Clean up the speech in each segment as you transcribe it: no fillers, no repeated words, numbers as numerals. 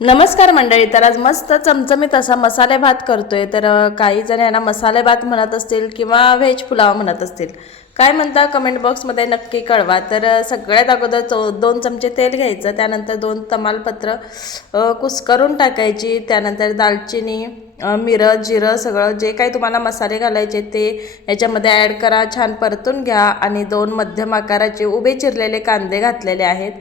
नमस्कार मंडळी. तर आज मस्त चमचमीत असा मसाले भात करतोय. तर काही जण यांना मसाले भात म्हणत असतील किंवा व्हेज पुलाव म्हणत असतील. काय म्हणता कमेंट बॉक्समध्ये नक्की कळवा. तर सगळ्यात अगोदर 2 चमचे तेल घ्यायचं, त्यानंतर 2 तमालपत्र कुस्करून टाकायची, त्यानंतर दालचिनी, मिरं, जिरं सगळं जे काही तुम्हाला मसाले घालायचे ते याच्यामध्ये ॲड करा. छान परतून घ्या आणि 2 मध्यम आकाराचे उभे चिरलेले कांदे घातलेले आहेत,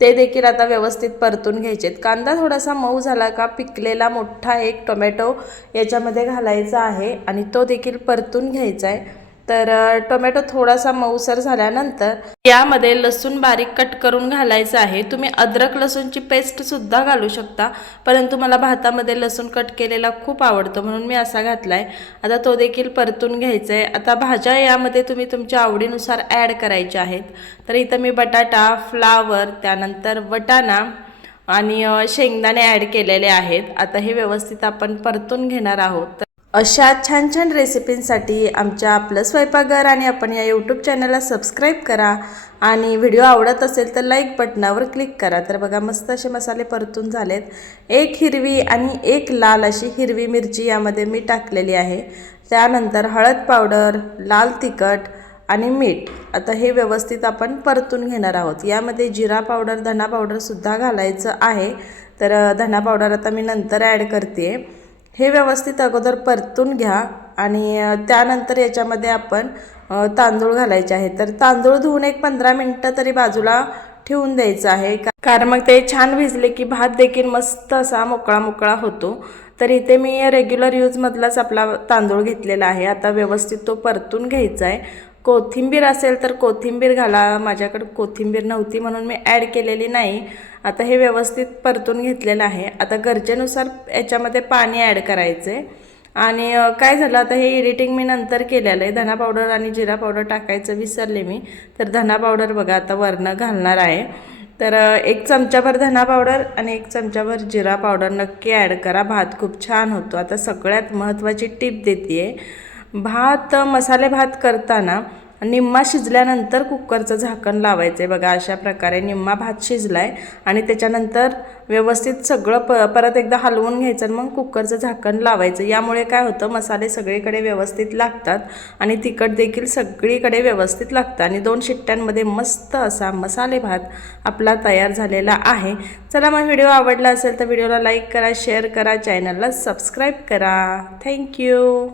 ते देखील आता व्यवस्थित परतून घ्यायचेत. कांदा थोडासा मऊ झाला का पिकलेला मोठा एक टोमॅटो याच्यामध्ये घालायचा आहे आणि तो देखील परतून घ्यायचा आहे. तर टोमॅटो थोडासा मऊसर झाल्यानंतर यामध्ये लसूण बारीक कट करून घालायचं आहे. तुम्ही अद्रक लसूणची पेस्टसुद्धा घालू शकता, परंतु मला भातामध्ये लसूण कट केलेला खूप आवडतो म्हणून मी असा घातला आहे. आता तो देखील परतून घ्यायचा आहे. आता भाज्या यामध्ये तुम्ही तुमच्या आवडीनुसार ॲड करायच्या आहेत. तर इथं मी बटाटा, फ्लावर, त्यानंतर वटाणा आणि शेंगदाणे ॲड केलेले आहेत. आता हे व्यवस्थित आपण परतून घेणार आहोत. अशा छान छान रेसिपींसाठी आमच्या आपलं स्वयंपाकघर आणि आपण या यूट्यूब चॅनलला सबस्क्राईब करा आणि व्हिडिओ आवडत असेल तर लाईक बटनावर क्लिक करा. तर बघा मस्त असे मसाले परतून झालेत. एक हिरवी आणि एक लाल अशी हिरवी मिरची यामध्ये मी टाकलेली आहे. त्यानंतर हळद पावडर, लाल तिखट आणि मीठ. आता हे व्यवस्थित आपण परतून घेणार आहोत. यामध्ये जिरा पावडर, धना पावडरसुद्धा घालायचं आहे. तर धना पावडर आता मी नंतर ॲड करते. हे व्यवस्थित अगोदर परतून घ्या आणि त्यानंतर याच्यामध्ये आपण तांदूळ घालायचे आहेत. तर तांदूळ धुवून एक 15 मिनटं तरी बाजूला ठेवून द्यायचं आहे, कारण मग ते छान भिजले की भात देखील मस्त असा मोकळा मोकळा होतो. तर इथे मी रेग्युलर यूजमधलाच आपला तांदूळ घेतलेला आहे. आता व्यवस्थित तो परतून घ्यायचा आहे. कोथिंबीर असेल तर कोथिंबीर घाला. माझ्याकडे कोथिंबीर नव्हती म्हणून मी ॲड केलेली नाही. आता हे व्यवस्थित परतून घेतलेलं आहे. आता गरजेनुसार याच्यामध्ये पाणी ॲड करायचं आहे. आणि काय झालं, आता हे एडिटिंग मी नंतर केलेलं आहे. धना पावडर आणि जिरा पावडर टाकायचं विसरले मी. तर धना पावडर बघा आता वरनं घालणार आहे. तर 1 चमचाभर धना पावडर आणि 1 चमचाभर जिरा पावडर नक्की ॲड करा. भात खूप छान होतो. आता सगळ्यात महत्त्वाची टिप देते आहे. भात मसाले भात करताना निम्मा शिजल्यानंतर कुकरचं झाकण लावायचं आहे. बघा अशा प्रकारे निम्मा भात शिजला आहे आणि त्याच्यानंतर व्यवस्थित सगळं परत एकदा हलवून घ्यायचं आणि मग कुकरचं झाकण लावायचं. यामुळे काय होतं, मसाले सगळीकडे व्यवस्थित लागतात आणि तिखट देखील सगळीकडे व्यवस्थित लागतं आणि 2 शिट्ट्यांमध्ये मस्त असा मसाले भात आपला तयार झालेला आहे. चला मग व्हिडिओ आवडला असेल तर व्हिडिओला लाईक करा, शेअर करा, चॅनलला सबस्क्राईब करा. थँक्यू.